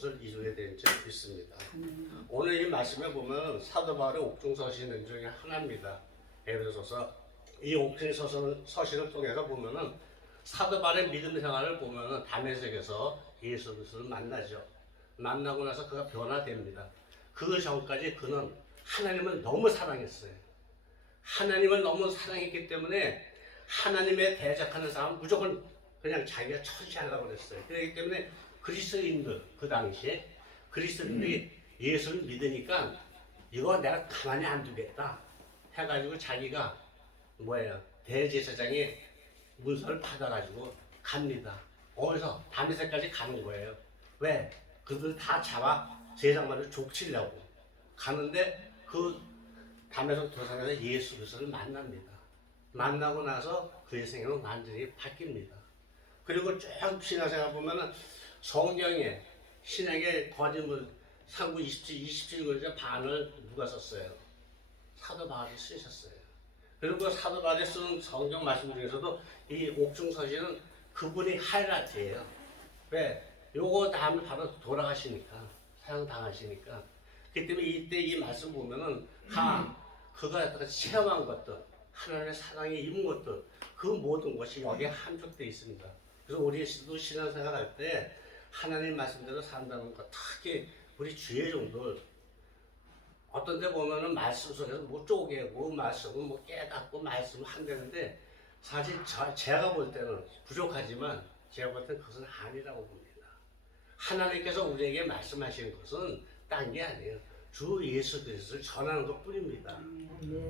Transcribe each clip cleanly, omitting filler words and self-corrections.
것을 이루게 된 줄 믿습니다. 오늘 이 말씀에 보면 사도 바울의 옥중서신 중에 하나입니다. 에베소서 이 옥중서신을 통해서 보면은 사도 바울의 믿음 생활을 보면은 다메섹에서 예수 그리스도를 만나죠. 만나고 나서 그가 변화됩니다. 그 전까지 그는 하나님을 너무 사랑했어요. 하나님을 너무 사랑했기 때문에 하나님에 대적하는 사람은 무조건 그냥 자기가 처치하려고 그랬어요. 그렇기 때문에 그리스도인들, 그 당시에 그리스도인들이 예수를 믿으니까 이거 내가 가만히 안 두겠다 해가지고 자기가 대제사장의 문서를 받아가지고 갑니다. 어디서? 다메섹까지 가는 거예요. 왜? 그들 다 잡아 제사장만을 족치려고 가는데 그 다메섹 도상에서 예수 그리스도를 만납니다. 만나고 나서 그의 생애는 완전히 바뀝니다. 그리고 쭉 신앙생활 보면은 성경에 신약의 거짓말 상구 27권의 반을 누가 썼어요? 사도 바울이 쓰셨어요. 그리고 사도 바울이 쓰는 성경 말씀 중에서도 이 옥중서신은 그분이 하이라이트예요. 왜? 요거 다음에 바로 돌아가시니까, 사형당하시니까. 그렇기 때문에 이때 이 말씀 보면은 그가 체험한 것들, 하나님의 사랑에 입은 것들, 그 모든 것이 여기에 함축되어 있습니다. 그래서 우리도 신앙생활 할 때 하나님 말씀대로 산다는 것, 특히 우리 주의 종들 어떤 데 보면은 말씀 속에서 뭐 쪼개고 말씀을 뭐 깨닫고 말씀을 한다는데 사실 제가 볼 때는 부족하지만 제가 볼 때는 그것은 아니라고 봅니다. 하나님께서 우리에게 말씀하시는 것은 딴 게 아니에요. 주 예수 그리스도를 전하는 것 뿐입니다.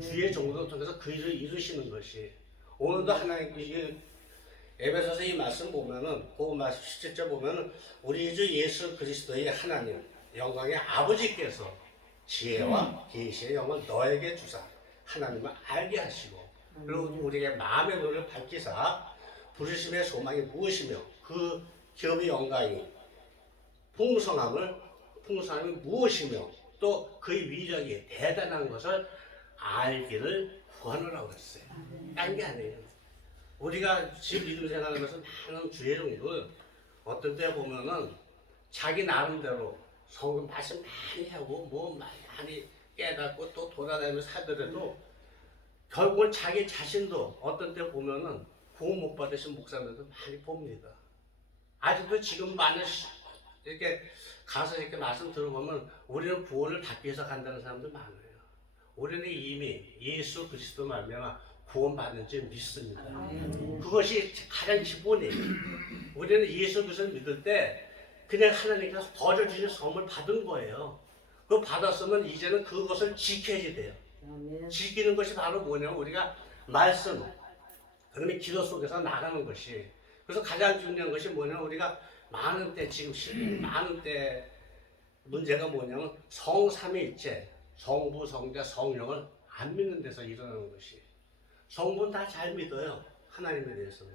주의 종들을 통해서 그 일을 이루시는 것이 오늘도 하나님께 에베소서 이 말씀 보면은 그 말씀 17절 보면은 우리 주 예수 그리스도의 하나님 영광의 아버지께서 지혜와 계시의 영을 너에게 주사 하나님을 알게 하시고 그리고 우리에게 마음의 눈을 밝히사 부르심의 소망이 무엇이며 그 기업의 영광이 풍성함이 무엇이며 또 그의 위력이 대단한 것을 알기를 구하노라고 그랬어요. 딴 게 아니에요. 우리가 지금 믿음 생활하면서 많은 주의 종들 어떤 때 보면은 자기 나름대로 성경 말씀 많이 하고 뭐 많이 깨닫고 또 돌아다니면서 하더라도 결국은 자기 자신도 어떤 때 보면은 구원 못 받으신 목사님들도 많이 봅니다. 아직도 지금 많은 이렇게 가서 이렇게 말씀 들어보면 우리는 구원을 받기 위해서 간다는 사람들 많아요. 우리는 이미 예수 그리스도 말미암아 구원받는 줄 믿습니다. 그것이 가장 기본이에요. 우리는 예수 그리스도를 믿을 때 그냥 하나님께서 거저 주신 선물 받은 거예요. 그거 받았으면 이제는 그것을 지켜야 돼요. 지키는 것이 바로 뭐냐면 우리가 말씀, 그다음에 기도 속에서 나가는 것이. 그래서 가장 중요한 것이 뭐냐면 우리가 많은 때 지금 많은 때 문제가 뭐냐면 성삼위일체, 성부, 성자, 성령을 안 믿는 데서 일어나는 것이. 성부는 다 잘 믿어요. 하나님에 대해서는.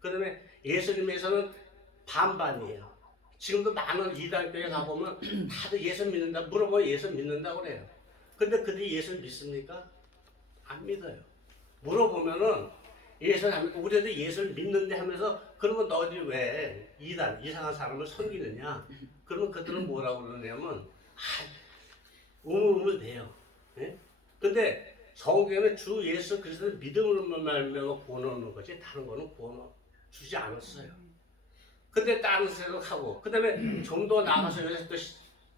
그 다음에 예수님에서는 반반이에요. 지금도 많은 이단교에 가보면 다들 예수 믿는다 물어보면 예수 믿는다고 그래요. 근데 그들이 예수를 믿습니까? 안 믿어요. 물어보면은 예수를 안 믿고 우리도 예수를 믿는데 하면서 그러면 너희들이 왜 이상한 사람을 섬기느냐? 그러면 그들은 뭐라고 그러냐면 우물우물대요. 예? 근데 성경에는 주 예수 그리스도를 믿음으로만 말미암아 구원 얻는 거지 다른 거는 구원 주지 않았어요. 근데 다른 생각하고 그 다음에 좀 더 나가서 여기서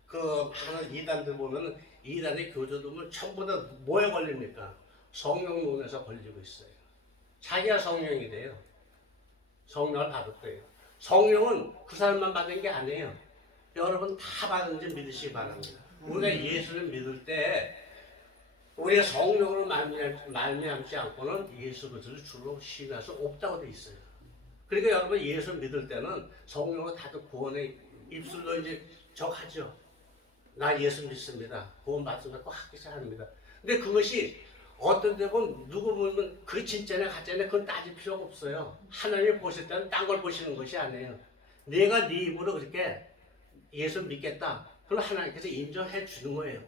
그 많은 이단들 보면은 이단의 교조들은 전부 다 뭐에 걸립니까? 성령론에서 걸리고 있어요. 자기가 성령이 돼요. 성령을 받을 거예요. 성령은 그 사람만 받는 게 아니에요. 여러분 다 받은지 믿으시기 바랍니다. 우리가 예수를 믿을 때 우리가 성령으로 말미암지 않고는 예수 그리스도를 주로 신할 수 없다고 돼 있어요. 그러니까 여러분 예수 믿을 때는 성령으로 다들 구원의 입술로 이제 적하죠. 나 예수 믿습니다. 구원 받습니다. 꼭 하기 시작합니다. 근데 그것이 어떤 데 보면 누구 보면 그게 진짜냐 가짜냐 그건 따질 필요가 없어요. 하나님이 보실 때는 딴 걸 보시는 것이 아니에요. 내가 네 입으로 그렇게 예수 믿겠다. 그럼 하나님께서 인정해 주는 거예요.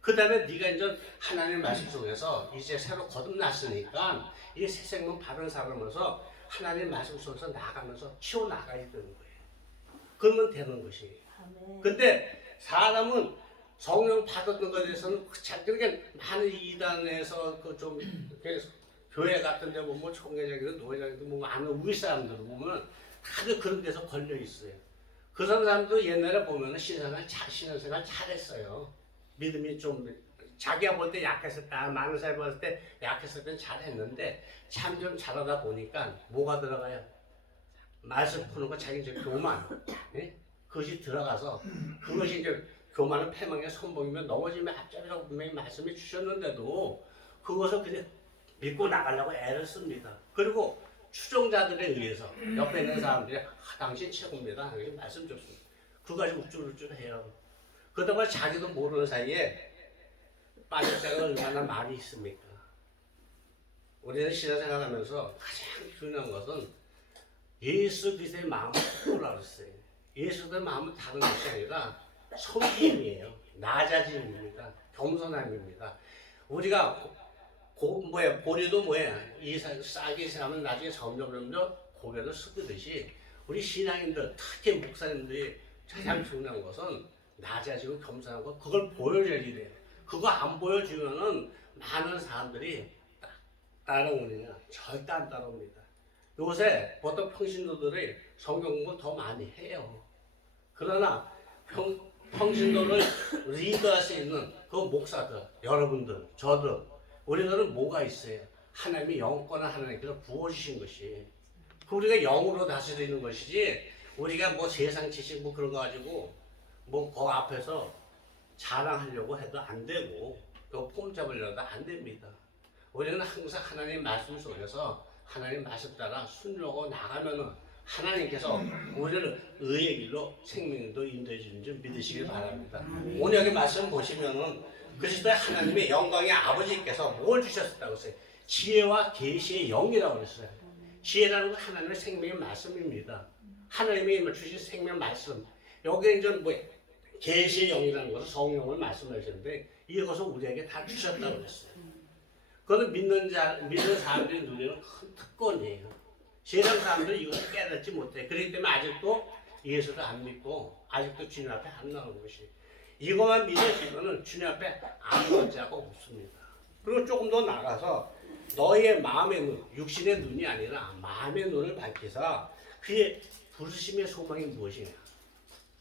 그 다음에 네가 이제 하나님의 말씀 속에서 이제 새로 거듭났으니까 이제 새 생명 받은 사람으로서 하나님의 말씀 속에서 나가면서 키워나가야 되는 거예요. 그러면 되는 것이에요. 근데 사람은 성령 받았던 것에 대해서는 그러니까 많은 이단에서 그좀 교회 같은 데 보면 총회장이든 노회장이든 뭐 많은 우리 사람들 보면 다들 그런 데서 걸려 있어요. 그런 사람도 옛날에 보면은 신앙생활 잘했어요. 믿음이 좀 자기가 볼 때 약했었다. 많은 사람이 봤을 때 약했을 땐 잘했는데 참 좀 잘하다 보니까 뭐가 들어가요? 말씀 푸는 거 자기 이제 교만. 예? 그것이 들어가서 그것이 이제 교만은 패망의 선봉이면 넘어지면 앞잡이라고 분명히 말씀해 주셨는데도 그것을 그냥 믿고 나가려고 애를 씁니다. 그리고 추종자들에 의해서 옆에 있는 사람들이 당신 최고입니다. 당신 말씀 좋습니다. 그거 가지고 우쭐우쭐해요. 그러다가 자기도 모르는 사이에 빠질 때가 얼마나 많이 있습니까? 우리는 신앙생활 하면서 가장 중요한 것은 예수 그리스도의 마음을 품으라 그랬어요. 예수 그리스도의 마음은 다른 것이 아니라 섬김이에요. 낮아짐입니다. 겸손함입니다. 우리가 보리도 이 싹이 생하면 나중에 점점 고개를 숙이듯이 우리 신앙인들, 특히 목사님들이 가장 중요한 것은 낮아지고 겸손한 것, 그걸 보여줘야 돼요. 그거 안 보여주면은 많은 사람들이 따라오느냐? 절대 안 따라옵니다. 요새 보통 평신도들이 성경 공부 더 많이 해요. 그러나 평신도를 리드할 수 있는 그 목사들, 여러분들, 저도 우리들은 뭐가 있어요? 하나님이 영권을 하나님께서 부어주신 것이 우리가 영으로 다스리는 것이지 우리가 뭐 세상 지식 뭐 그런 거 가지고 뭐 그 앞에서 자랑하려고 해도 안 되고 또 폼 잡으려도 안 됩니다. 우리는 항상 하나님 말씀 속에서 하나님 말씀 따라 순종하고 나가면은 하나님께서 우리를 의의 길로 생명도 인도해 주는 줄 믿으시길 바랍니다. 오늘 여기 말씀 보시면은 그리스도의 하나님의 영광의 아버지께서 뭘 주셨다고 했어요? 지혜와 계시의 영이라고 그랬어요. 지혜라는 건 하나님의 생명의 말씀입니다. 하나님이 주신 생명 말씀. 여기에 이제 뭐 계시의 영이라는 것은 성령을 말씀하시는데 이것을 우리에게 다 주셨다고 그랬어요. 그것은 믿는 사람들이 누리는 큰 특권이에요. 세상 사람들은 이것을 깨닫지 못해. 그렇기 때문에 아직도 예수를 안 믿고 아직도 주님 앞에 안 나오는 것이. 이것만 믿으시면은 주님 앞에 아무런 자가 없습니다. 그리고 조금 더 나가서 너희의 마음의 눈, 육신의 눈이 아니라 마음의 눈을 밝히사 그의 부르심의 소망이 무엇이냐?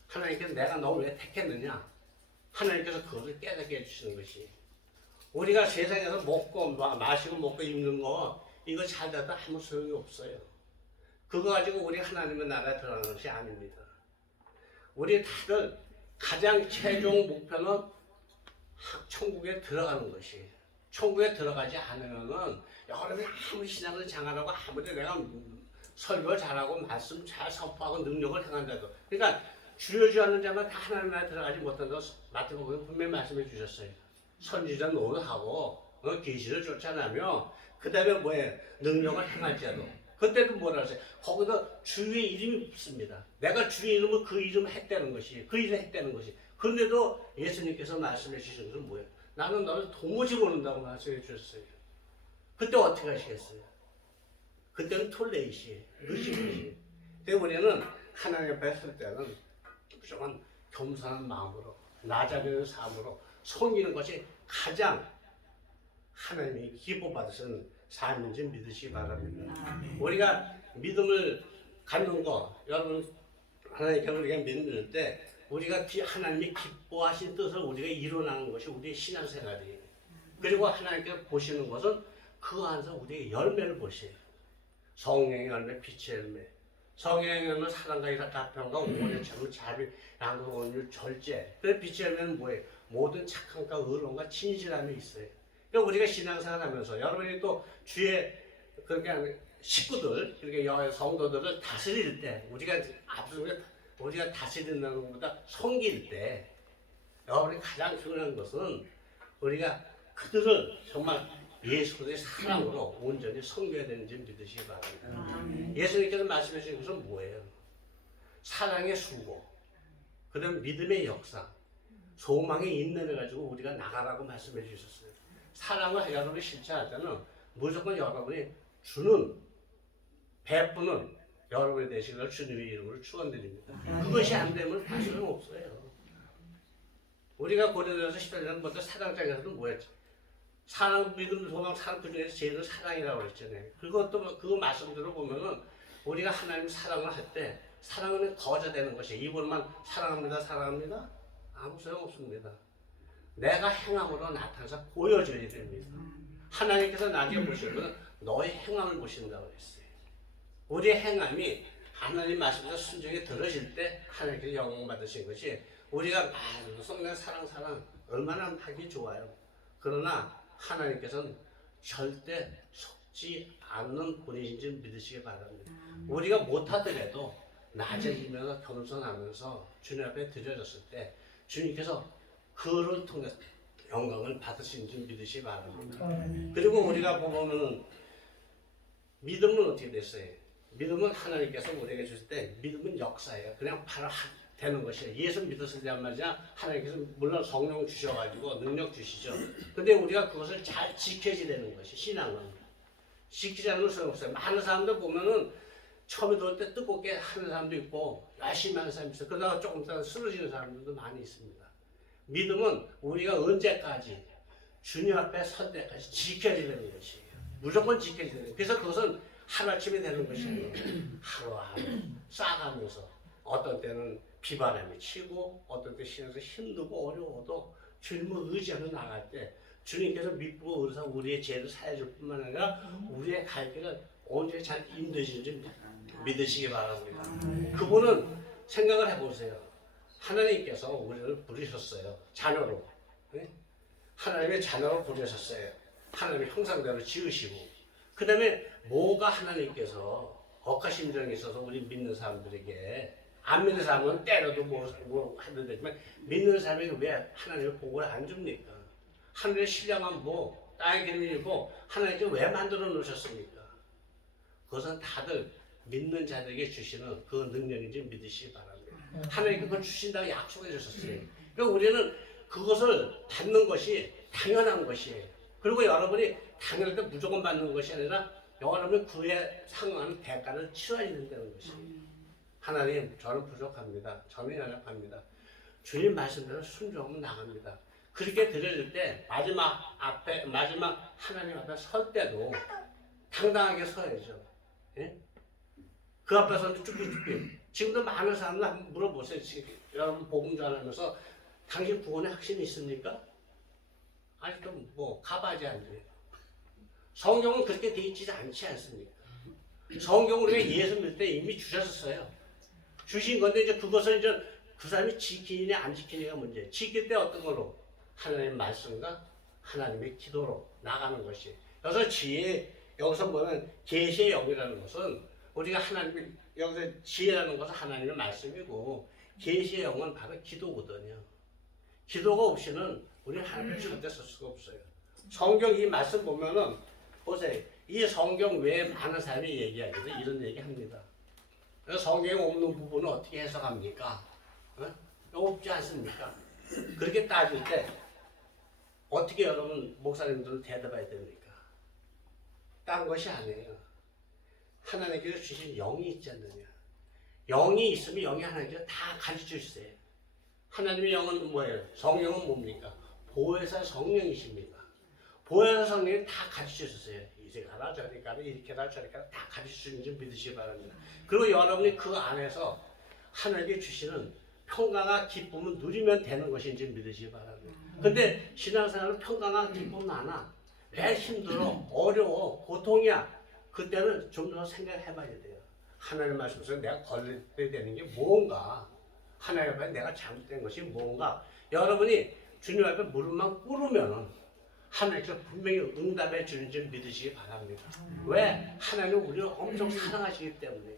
하나님께서 내가 너를 왜 택했느냐? 하나님께서 그것을 깨닫게 해주시는 것이. 우리가 세상에서 먹고 마시고 먹고 입는 거 이거 잘 돼도 아무 소용이 없어요. 그거 가지고 우리 하나님의 나라에 들어가는 것이 아닙니다. 우리 다들 가장 최종 목표는 천국에 들어가는 것이. 천국에 들어가지 않으면은 여러분이 아무리 신앙을 장하라고 아무리 내가 설교 잘하고 말씀 잘 선포하고 능력을 행한다도 그러니까 주여주하는 자만 다 하나님 나라에 들어가지 못한다고 마태복음에 분명히 말씀해 주셨어요. 선지자 노릇하고 계시를 쫓아내며 그 다음에 뭐예요? 능력을 행할지라도 그때도 뭐라 하세요? 거기다 주의 이름이 붙습니다. 내가 주의 이름을 그 이름 했다는 것이 그 이름 했다는 것이 그런데도 예수님께서 말씀해 주신 것은 뭐예요? 나는 너를 도무지 모른다고 말씀해 주셨어요. 그때 어떻게 하시겠어요? 그때는 톨레이시 의심이시. 근데 우리는 하나님 앞에 설 때는 무조건 겸손한 마음으로 낮아지는 삶으로 섬기는 것이 가장 하나님이 기뻐받으시는 삶인지 믿으시기 바랍니다. 우리가 믿음을 갖는 거 여러분 하나님께 우리가 믿는 때 우리가 하나님이 기뻐하신 뜻을 우리가 이뤄나가는 것이 우리의 신앙생활이에요. 그리고 하나님께 보시는 것은 그 안에서 우리의 열매를 보세요. 성령의 열매, 빛의 열매. 성령의 열매는 사랑과 가평과 오래 참을 자비, 양과 온유, 절제. 그래서 빛의 열매는 뭐예요? 모든 착함과 의로움과 진실함이 있어요. 그러니까 우리가 신앙생활하면서 여러분이 또 주의 그러니까 식구들, 그러니까 성도들을 다스릴 때 우리가 앞서서 우리가 다스린다는 것보다 섬길 때 여러분이 가장 중요한 것은 우리가 그들을 정말 예수 그리스도의 사랑으로 온전히 섬겨야 되는지 믿으시기 바랍니다. 예수님께서 말씀해 주신 것은 뭐예요? 사랑의 수고, 그 다음 믿음의 역사, 소망의 인내를 가지고 우리가 나가라고 말씀해 주셨어요. 사랑을 여러분이 실천할 때는 무조건 여러분이 주는, 베푸는 여러분이 되시기를 주님의 이름으로 축원드립니다. 그것이 안 되면 다 소용없어요. 우리가 고린도전서 10장에서 먼저 사랑장에서도 뭐였죠? 사랑, 믿음, 소망, 사랑 그 중에서 제일은 사랑이라고 그랬잖아요. 그것도 그 말씀대로 보면은 우리가 하나님 사랑을 할 때 사랑은 거저되는 것이 입으로만 사랑합니다, 사랑합니다. 아무 소용없습니다. 내가 행함으로 나타나서 보여줘야 됩니다. 하나님께서 나중에 보시면 너의 행함을 보신다고 그랬어요. 우리의 행함이 하나님 말씀에서 순종에 들어질 때 하나님께서 영광 받으신 것이 우리가 말로 성령 사랑 얼마나 하기 좋아요. 그러나 하나님께서는 절대 속지 않는 분이신지 믿으시기 바랍니다. 우리가 못하더라도 낮아지면서 겸손하면서 주님 앞에 드려졌을 때 주님께서 그를 통해서 영광을 받으신 줄 믿으시기 바랍니다. 그리고 우리가 보면은 믿음은 어떻게 됐어요? 믿음은 하나님께서 우리에게 주실 때 믿음은 역사예요. 그냥 바로 되는 것이에요. 예수 믿었을 때한 말이야 하나님께서 물론 성령 주셔가지고 능력 주시죠. 근데 우리가 그것을 잘 지켜야 되는 것이 신앙은. 지키지 않으면 소용없어요. 많은 사람들 보면은 처음에 들어올 때 뜨겁게 하는 사람도 있고 열심히 하는 사람이 있어요. 그러다가 조금 있다가 쓰러지는 사람들도 많이 있습니다. 믿음은 우리가 언제까지 주님 앞에 설 때까지 지켜야 되는 것이에요. 무조건 지켜야 되는 거예요. 그래서 그것은 하루아침에 되는 것이 아니에요. 하루하루 쌓아가면서 어떤 때는 비바람이 치고 어떤 때 신에서 힘들고 어려워도 주님을 의지하며 나갈 때 주님께서 믿고 의해서 우리의 죄를 사해줄 뿐만 아니라 우리의 갈 길을 언제 잘 인도해주는지 믿으시기 바랍니다. 그분은 생각을 해보세요. 하나님께서 우리를 부르셨어요. 자녀로. 네? 하나님의 자녀로 부르셨어요. 하나님의 형상대로 지으시고 그 다음에 뭐가 하나님께서 억하심정이 있어서 우리 믿는 사람들에게 안 믿는 사람은 때려도 뭐 해도 되지만 믿는 사람에게 왜 하나님의 복을 안 줍니까? 하늘의 신령한 복, 땅의 기름이 있고 하나님께 왜 만들어 놓으셨습니까? 그것은 다들 믿는 자들에게 주시는 그 능력인지 믿으시기 바랍니다. 하나님께 그걸 주신다고 약속해 주셨어요. 그러니까 우리는 그것을 받는 것이 당연한 것이에요. 그리고 여러분이 당연할 때 무조건 받는 것이 아니라 여러분이 그에 상응하는 대가를 치러야 된다는 것이에요. 하나님, 저는 부족합니다. 저는 연약합니다. 주님 말씀대로 순종하면 나갑니다. 그렇게 드려질 때 마지막 하나님 앞에 설 때도 당당하게 서야죠. 예? 그 앞에서는 쭈뼛쭈뼛. 지금도 많은 사람들 한번 물어보세요. 여러분 복음 전하면서 당신 구원의 확신이 있습니까? 아직도 뭐 가봐야지 안 돼요. 성경은 그렇게 돼 있지 않지 않습니까? 성경을 우리가 예수 믿을 때 이미 주셨었어요. 주신 건데 이제 그것을 이제 그 사람이 지키느냐 안 지키느냐가 문제예요. 지킬 때 어떤 걸로? 하나님의 말씀과 하나님의 기도로 나가는 것이. 여기서 보면 계시의 영이라는 것은 우리가 하나님의 여기서 지혜라는 것은 하나님의 말씀이고 계시의 영은 바로 기도거든요. 기도가 없이는 우리는 하나님을 절대 쓸 수가 없어요. 성경 이 말씀 보면은 보세요. 이 성경 외에 많은 사람이 얘기하기도 이런 얘기 합니다. 성경에 없는 부분은 어떻게 해석합니까? 없지 않습니까? 그렇게 따질 때 어떻게 여러분 목사님들은 대답해야 됩니까? 딴 것이 아니에요. 하나님께서 주신 영이 있지 않느냐. 영이 있으면 영이 하나님께서 다 가르쳐 주세요. 하나님의 영은 뭐예요? 성령은 뭡니까? 보혜사 성령이십니다. 보혜사 성령이 다 가르쳐 주세요. 이제 가라 저리 가라 이렇게 가라 저리 가라 다 가르쳐 주는 줄 믿으시기 바랍니다. 그리고 여러분이 그 안에서 하나님께 주시는 평강과 기쁨을 누리면 되는 것인지 믿으시기 바랍니다. 근데 신앙생활은 평강과 기쁨은 안 와. 왜 힘들어, 어려워, 고통이야. 그때는 좀 더 생각해봐야 돼요. 하나님 말씀에서 내가 걸려야 되는 게 뭔가, 하나님 앞에 내가 잘못된 것이 뭔가. 여러분이 주님 앞에 무릎만 꿇으면 하나님께서 분명히 응답해 주는 줄 믿으시기 바랍니다. 왜? 하나님은 우리를 엄청 사랑하시기 때문에.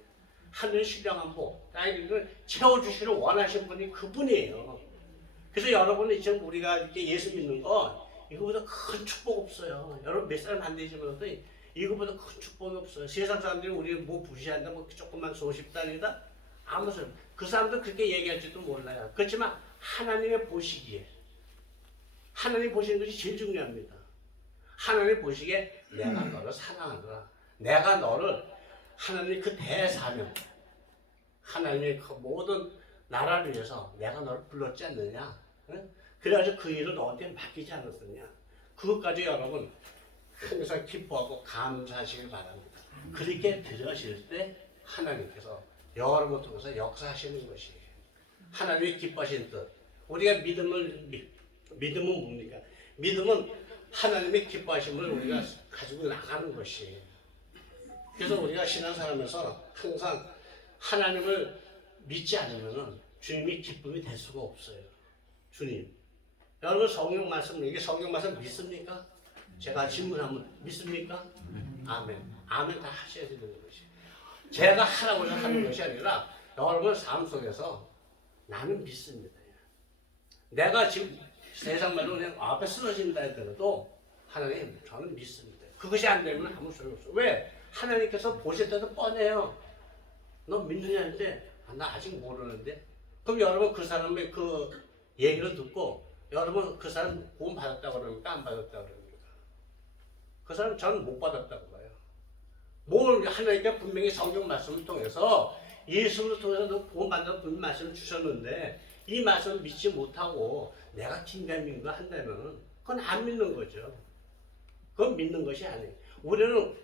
하늘의 신령한 복, 땅을 채워주시를 원하신 분이 그분이에요. 그래서 여러분이 지금 우리가 이렇게 예수 믿는 거 이거보다 큰 축복 없어요. 여러분 몇 사람 안 되지만 이거보다 큰 축복이 없어요. 세상 사람들이 우리를 뭐 부시한다, 뭐 조금만 소식다니다 아무 소리. 그 사람도 그렇게 얘기할지도 몰라요. 그렇지만 하나님의 보시기에 하나님 보시는 것이 제일 중요합니다. 하나님 보시기에 내가 너를 사랑하노라. 내가 너를 하나님의 그 대사명, 하나님의 그 모든 나라를 위해서 내가 너를 불렀지 않느냐? 응? 그래가지고 그 일을 너한테 맡기지 않았느냐? 그것까지 여러분 항상 기뻐하고 감사하시길 바랍니다. 그렇게 드려질 때 하나님께서 여러분을 통해서 역사하시는 것이에요. 하나님이 기뻐하시는 뜻. 우리가 믿음은 뭡니까? 믿음은 하나님의 기뻐하심을 우리가 가지고 나가는 것이에요. 그래서 우리가 신앙생활하면서 항상 하나님을 믿지 않으면 주님이 기쁨이 될 수가 없어요. 주님. 여러분 성경 말씀, 이게 성경 말씀 믿습니까? 제가 질문하면 믿습니까? 아멘. 아멘 다 하셔야 되는 것이. 제가 하라고 하는 것이 아니라 여러분 삶 속에서 나는 믿습니다. 내가 지금 세상 말로 그냥 앞에 쓰러진다 하더라도 하나님 저는 믿습니다. 그것이 안 되면 아무 소용없어. 왜? 하나님께서 보실 때도 뻔해요. 너 믿느냐 하는데 나 아직 모르는데. 그럼 여러분 그 사람의 그 얘기를 듣고 여러분 그 사람 구원 받았다고 그럽니까? 안 받았다고 그럽니까? 그 사람 저는 못 받았다고 봐요. 뭘 하나님께 분명히 성경 말씀을 통해서 예수를 통해서 너 구원 받는다고 분명히 말씀을 주셨는데 이 말씀을 믿지 못하고 내가 긴가민가 한다면 그건 안 믿는 거죠. 그건 믿는 것이 아니에요. 우리는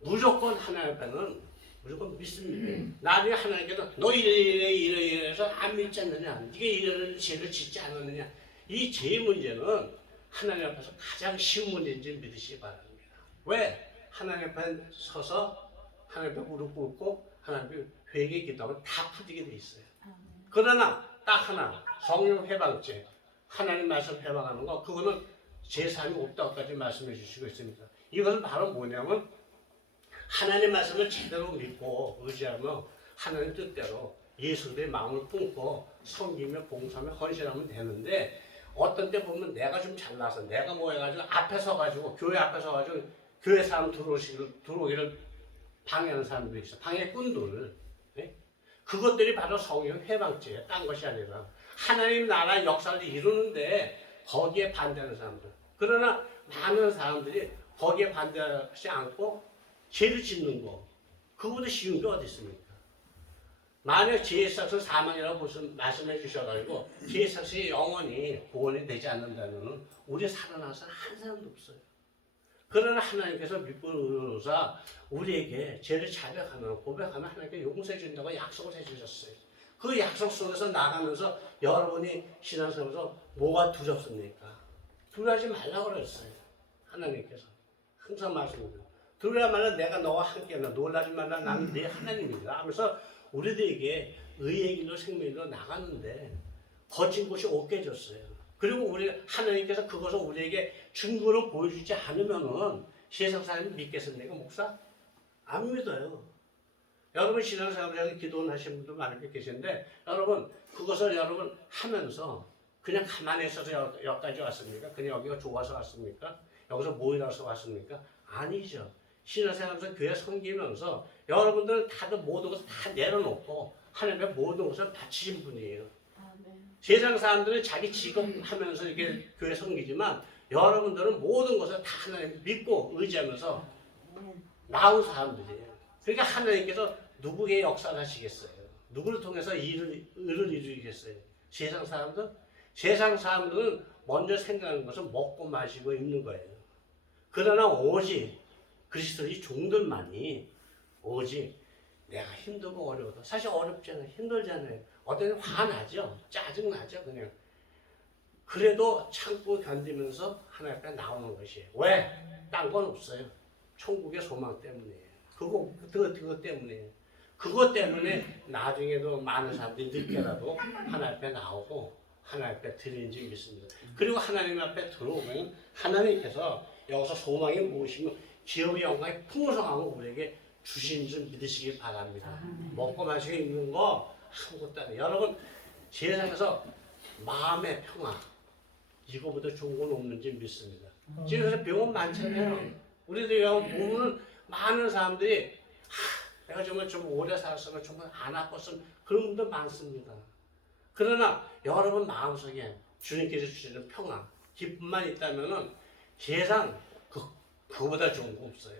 무조건 하나님 앞에는 무조건 믿습니다. 나중에 하나님께서 너 이래 해서 안 믿지 않느냐, 네가 이런 죄를 짓지 않았느냐. 이 죄의 문제는 하나님 앞에서 가장 쉬운 문제인지 믿으시기 바랍니다. 왜? 하나님 앞에 서서 하나님 앞에 무릎 꿇고 하나님 앞에 회개 기도하면 다 풀리게 돼 있어요. 그러나 딱 하나 성령 해방죄, 하나님 말씀 해방하는 거, 그거는 제3이 없다고까지 말씀해 주시고 있습니다. 이것은 바로 뭐냐면 하나님 말씀을 제대로 믿고 의지하며 하나님 뜻대로 예수의 마음을 품고 섬기며 봉사하며 헌신하면 되는데, 어떤 때 보면 내가 좀 잘나서 내가 뭐 해가지고 앞에 서가지고 교회 앞에 서가지고 교회 사람 들어오기를 방해하는 사람들이 있어. 방해꾼들. 네? 그것들이 바로 성령 해방죄예요. 딴 것이 아니라 하나님 나라 역사를 이루는데 거기에 반대하는 사람들. 그러나 많은 사람들이 거기에 반대하지 않고 죄를 짓는 거, 그거보다 쉬운 게 어디 있습니까? 만약 죄의 삭은 사망이라고 말씀해 주셔가지고 죄의 삭이 영원히 구원이 되지 않는다면 우리 살아난 사람 한 사람도 없어요. 그러나 하나님께서 믿고 의로사 우리에게 죄를 자백하면 고백하면 하나님께 용서해 준다고 약속을 해주셨어요. 그 약속 속에서 나가면서 여러분이 신앙생활에서 뭐가 두렵습니까? 두려워하지 말라고 그랬어요. 하나님께서 항상 말씀합니다. 두려워하지 말라, 내가 너와 함께하나. 놀라지 말라, 나는 네 하나님이다 하면서 우리들에게 의의 길로 생명의 길로 나가는데 거친 곳이 없게 해줬어요. 그리고 우리 하나님께서 그것을 우리에게 증거로 보여주지 않으면은 세상 사람이 믿겠습니까, 목사? 안 믿어요. 여러분 신앙생활을 기도하시는 분들 많이 계시는데 여러분 그것을 여러분 하면서 그냥 가만히 있어서 여기까지 왔습니까? 그냥 여기가 좋아서 왔습니까? 여기서 모이라서 왔습니까? 아니죠. 신앙생활하면서 교회 섬기면서 여러분들은 다들 모든 것을 다 내려놓고 하나님의 모든 것을 바치신 분이에요. 세상 사람들은 자기 직업 하면서 이렇게 교회 섬기지만 여러분들은 모든 것을 다 하나님 믿고 의지하면서 나온 사람들이에요. 그러니까 하나님께서 누구의 역사를 하시겠어요? 누구를 통해서 의를 이루겠어요? 세상 사람들? 세상 사람들은 먼저 생각하는 것은 먹고 마시고 입는 거예요. 그러나 오직 그리스도의 종들만이 오직 내가 힘들고 어려워도, 사실 어렵잖아요. 힘들잖아요. 어떤 때는 화나죠. 짜증나죠. 그냥. 그래도 참고 견디면서 하나님 앞에 나오는 것이에요. 왜? 딴 건 없어요. 천국의 소망 때문이에요. 그거 때문이에요. 그것 때문에 나중에도 많은 사람들이 늦게라도 하나님 앞에 나오고 하나님 앞에 드리는 줄 믿습니다. 그리고 하나님 앞에 들어오면 하나님께서 여기서 소망이 무엇이며 기업의 영광이 풍성함을 우리에게 주신 줄 믿으시기 바랍니다. 먹고 마시고 입는 거 아무것도 아니에요. 여러분 세상에서 마음의 평화 이거보다 좋은 건 없는지 믿습니다. 지금 병원 많잖아요. 우리도 여기 보면 많은 사람들이 내가 정말 좀 오래 살았으면 정말 안 아팠으면 그런 분들 많습니다. 그러나 여러분 마음속에 주님께서 주시는 평화, 기쁨만 있다면은 세상 그거보다 좋은 거 없어요.